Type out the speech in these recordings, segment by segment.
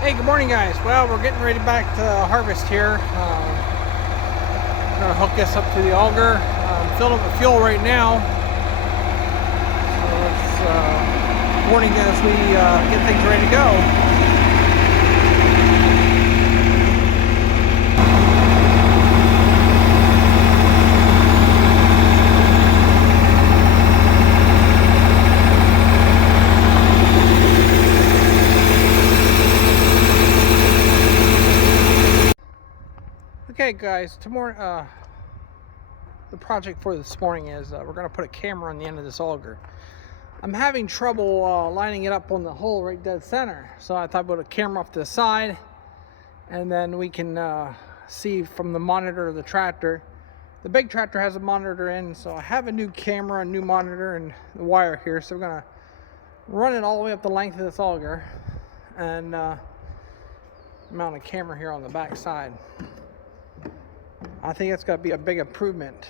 Hey, good morning, guys. Well, we're getting ready back to harvest here. We're gonna hook this up to the auger. I'm filling up with fuel right now. So it's morning as we get things ready to go. Okay, guys. Tomorrow, the project for this morning is we're gonna put a camera on the end of this auger. I'm having trouble lining it up on the hole right dead center, so I thought I'd put a camera off to the side, and then we can see from the monitor of the tractor. The big tractor has a monitor in, so I have a new camera, a new monitor, and the wire here. So we're gonna run it all the way up the length of this auger, and mount a camera here on the back side. I think it's got to be a big improvement.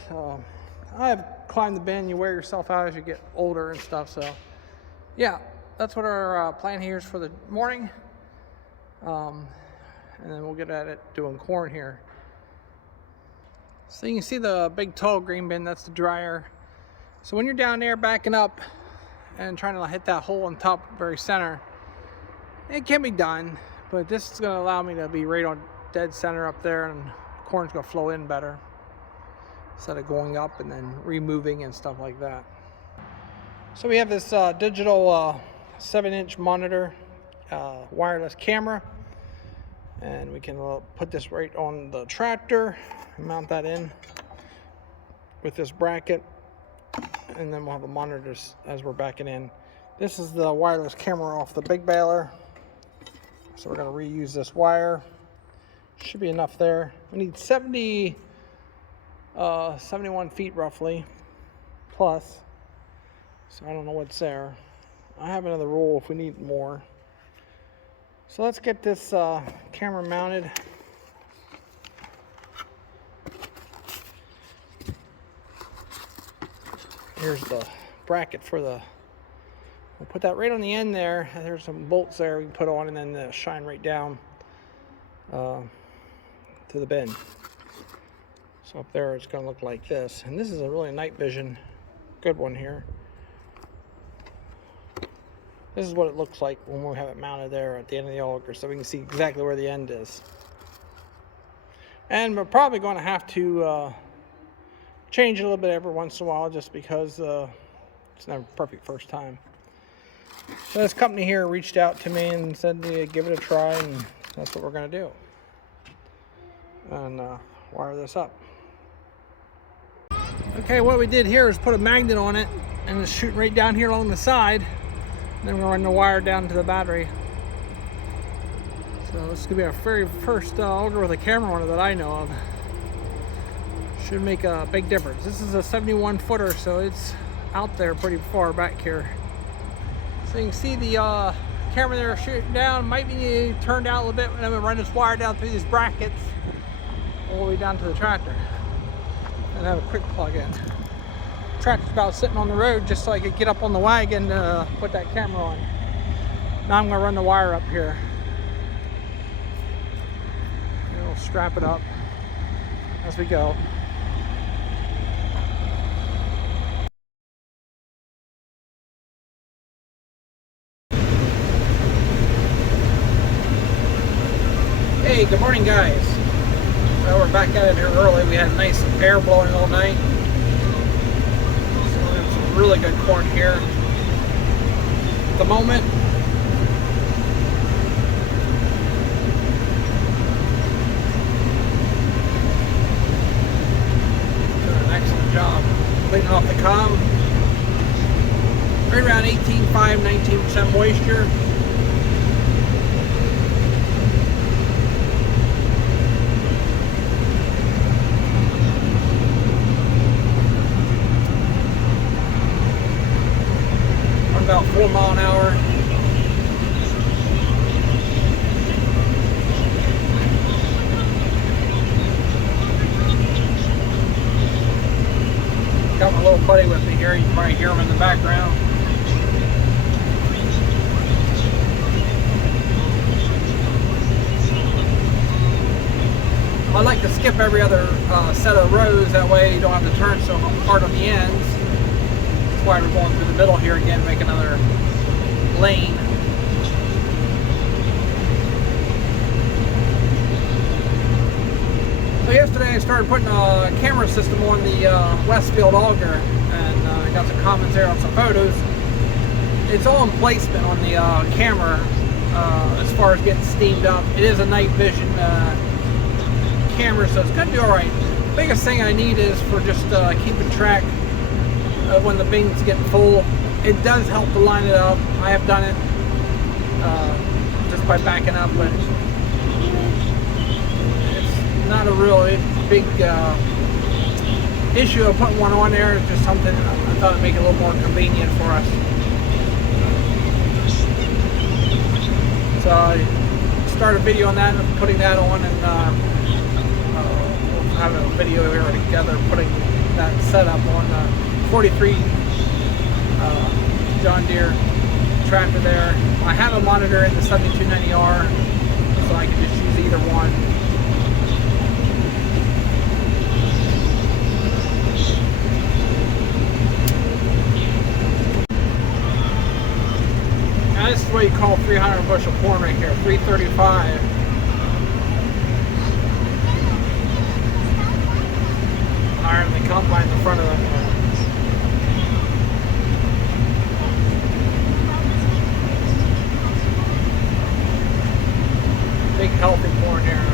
I've climbed the bend. You wear yourself out as you get older and stuff. So, yeah, that's what our plan here is for the morning. And then we'll get at it doing corn here. So you can see the big tall green bin. That's the dryer. So when you're down there backing up and trying to hit that hole on top, very center, it can be done. But this is going to allow me to be right on dead center up there, and corn's going to flow in better instead of going up and then removing and stuff like that. So we have this digital 7-inch monitor, wireless camera, and we can put this right on the tractor and mount that in with this bracket, and then we'll have the monitors as we're backing in. This is the wireless camera off the big baler, so we're going to reuse this wire. Should be enough there. We need 71 feet roughly, plus. So I don't know what's there. I have another roll if we need more. So let's get this camera mounted. Here's the bracket for the. We'll put that right on the end there. There's some bolts there we can put on, and then shine right down to the bin. So up there it's going to look like this, and this is a really night vision good one here. This is what it looks like when we have it mounted there at the end of the auger, so we can see exactly where the end is. And we're probably going to have to change it a little bit every once in a while, just because it's never perfect first time. So this company here reached out to me and said to give it a try, and that's what we're going to do. And wire this up. Okay, what we did here is put a magnet on it, and it's shooting right down here along the side. And then we're running the wire down to the battery. So this is gonna be our very first auger with a camera on it that I know of. Should make a big difference. This is a 71 footer, so it's out there pretty far back here. So you can see the camera there shooting down. Might be turned out a little bit when I'm gonna run this wire down through these brackets all the way down to the tractor and have a quick plug in. Tractor's about sitting on the road just so I could get up on the wagon to put that camera on. Now I'm going to run the wire up here. And we'll strap it up as we go. Hey, good morning, guys. Well, we're back at it here early. We had nice air blowing all night. So we have some really good corn here at the moment. Doing an excellent job cleaning off the cob. Right around 18.5, 19% moisture. About 4 miles an hour. Got my little buddy with me here. You can probably hear him in the background. I like to skip every other set of rows, that way you don't have to turn so hard on the ends. That's why we're going through the middle here again, make another lane. So yesterday I started putting a camera system on the Westfield auger, and I got some comments there on some photos. It's all in placement on the camera as far as getting steamed up. It is a night vision camera, so it's gonna do alright. Biggest thing I need is for just keeping track of when the bing's getting full. It does help to line it up. I have done it just by backing up, but it's not a really big issue of putting one on there. It's just something I thought it'd make it a little more convenient for us. So I started a video on that and putting that on, and we'll have a video here together putting that setup on the 43 John Deere tractor there. I have a monitor in the 7290R, so I can just use either one. Now this is what you call 300 bushel corn right here, 335. Higher than the combine in the front of them. Big healthy corn here.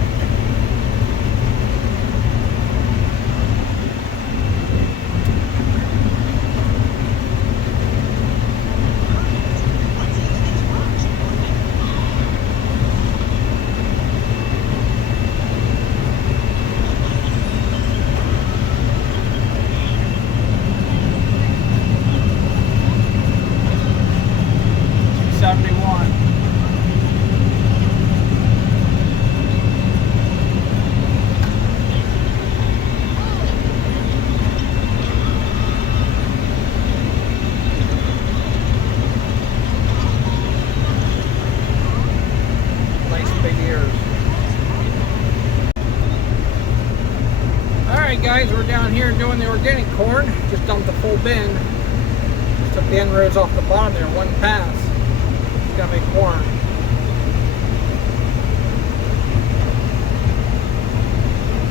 Guys, we're down here doing the organic corn. Just dumped the full bin. Just took the end rows off the bottom there, one pass. Just gotta make corn.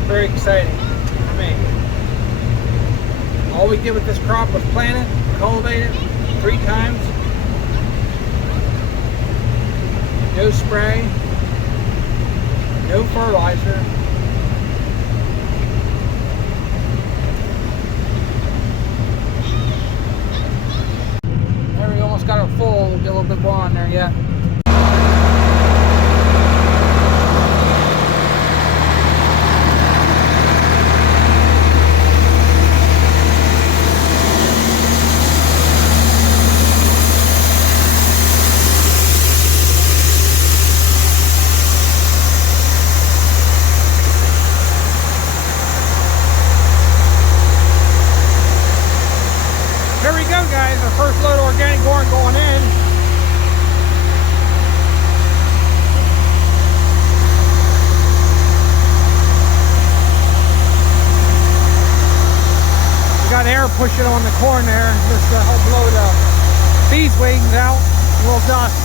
Very exciting for me. All we did with this crop was plant it, cultivate it 3 times. No spray, no fertilizer. Got it full, we'll get a little bit more on there yet. Here we go, guys, our first load of organic corn going in. We got air pushing on the corn there, just to help blow the bees wings out, a little dust.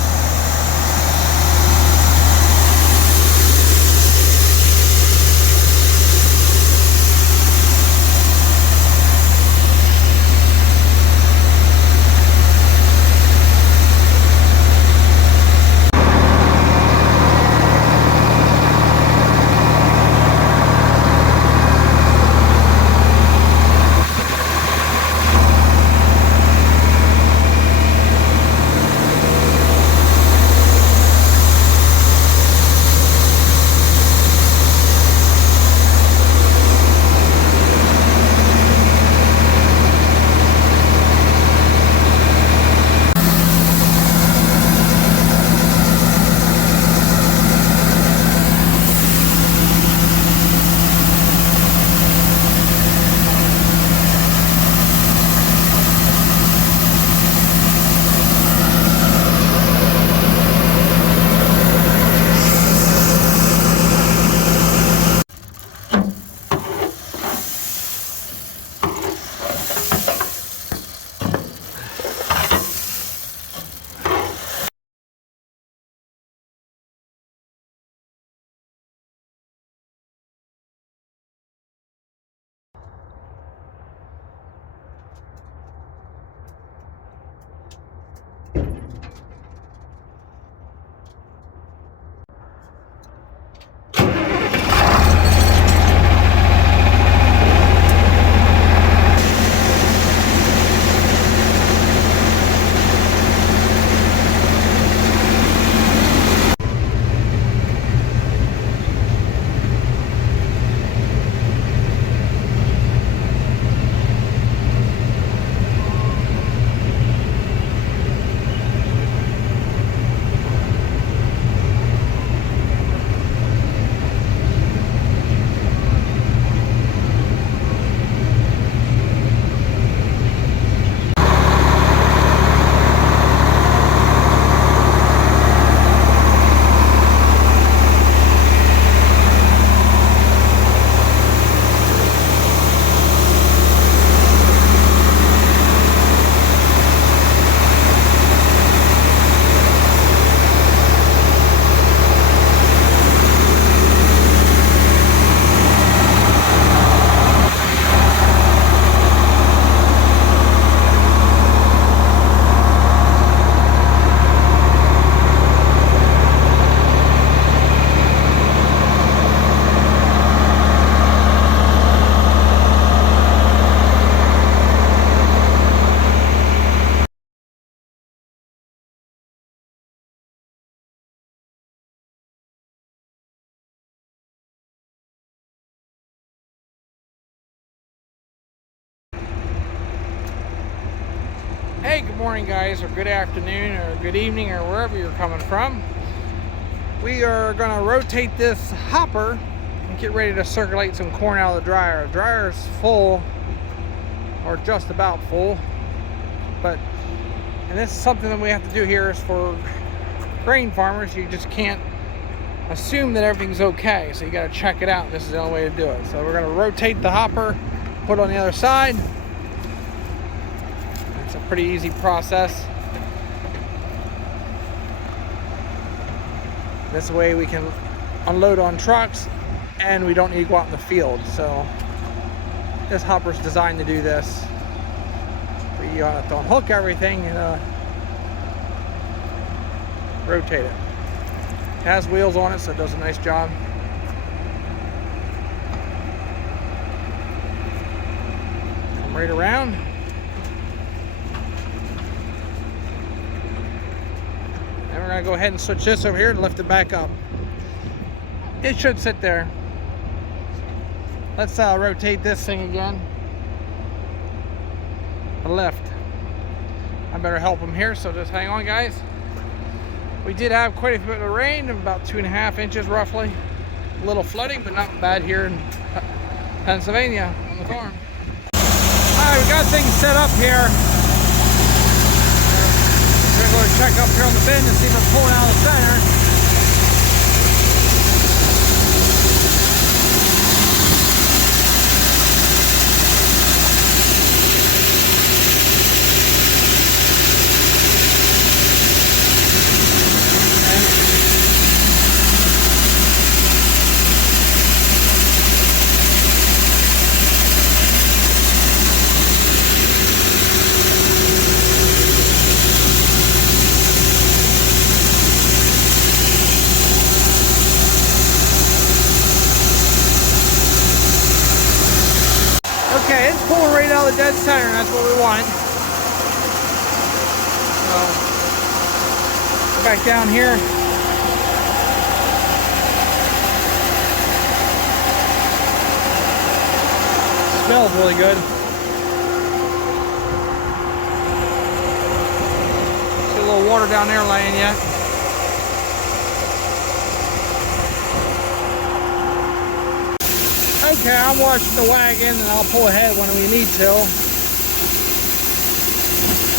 Hey, good morning guys, or good afternoon, or good evening, or wherever you're coming from. We are going to rotate this hopper and get ready to circulate some corn out of the dryer. The dryer is full, or just about full, and this is something that we have to do here is for grain farmers. You just can't assume that everything's okay, so you got to check it out, and this is the only way to do it. So we're going to rotate the hopper, put it on the other side. It's a pretty easy process. This way we can unload on trucks and we don't need to go out in the field. So this hopper is designed to do this. But you have to unhook everything and rotate it. It has wheels on it, so it does a nice job. Come right around. And we're going to go ahead and switch this over here and lift it back up. It should sit there. Let's rotate this thing again. A lift. I better help them here, so just hang on, guys. We did have quite a bit of rain, about 2.5 inches roughly. A little flooding, but not bad here in Pennsylvania on the farm. Alright, we got things set up here. We're going to go check up here on the bin and see if we're pulling out of the center. Okay, it's pulling right out of the dead center, and that's what we want. So, go back down here. Smells really good. See a little water down there laying yet. Okay, I'm watching the wagon and I'll pull ahead when we need to.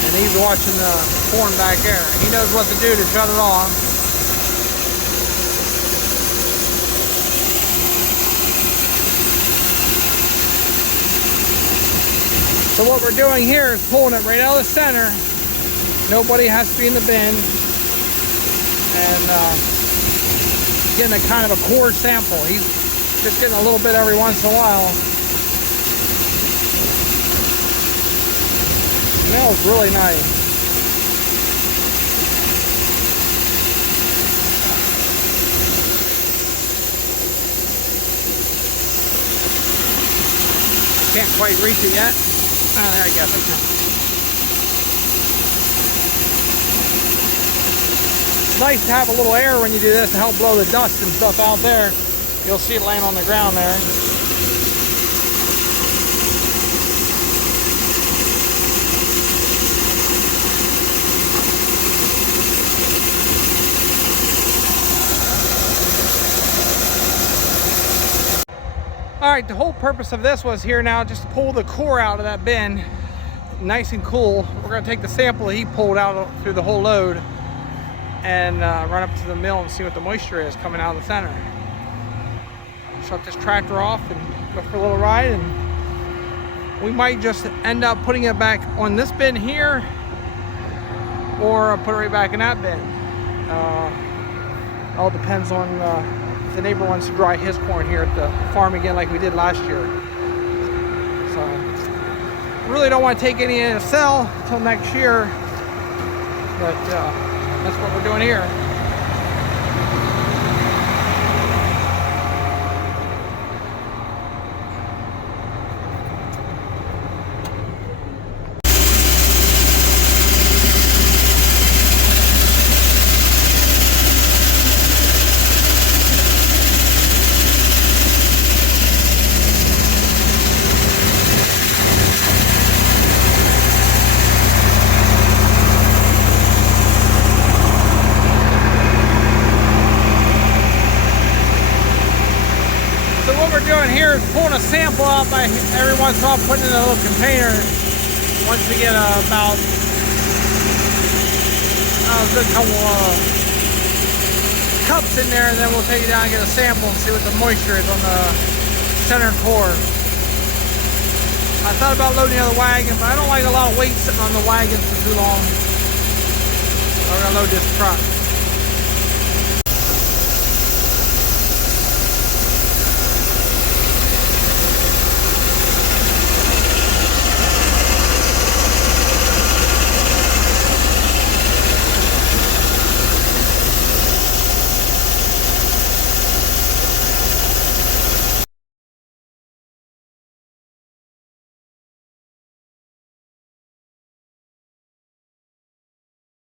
And he's watching the corn back there. He knows what to do to shut it off. So what we're doing here is pulling it right out of the center. Nobody has to be in the bin. And getting a kind of a core sample. He's just getting a little bit every once in a while. Smells really nice. I can't quite reach it yet. I guess I can. It's nice to have a little air when you do this to help blow the dust and stuff out there. You'll see it laying on the ground there. Alright, the whole purpose of this was here now just to pull the core out of that bin nice and cool. We're going to take the sample that he pulled out through the whole load and run up to the mill and see what the moisture is coming out of the center. Shut this tractor off and go for a little ride, and we might just end up putting it back on this bin here or put it right back in that bin. All depends on if the neighbor wants to dry his corn here at the farm again like we did last year. So really don't want to take any in to sell until next year, but that's what we're doing here. every once in a while putting in a little container. Once we get about a good couple cups in there, and then we'll take it down and get a sample and see what the moisture is on the center core. I thought about loading the other wagon, but I don't like a lot of weight sitting on the wagon for too long. So I'm gonna load this truck.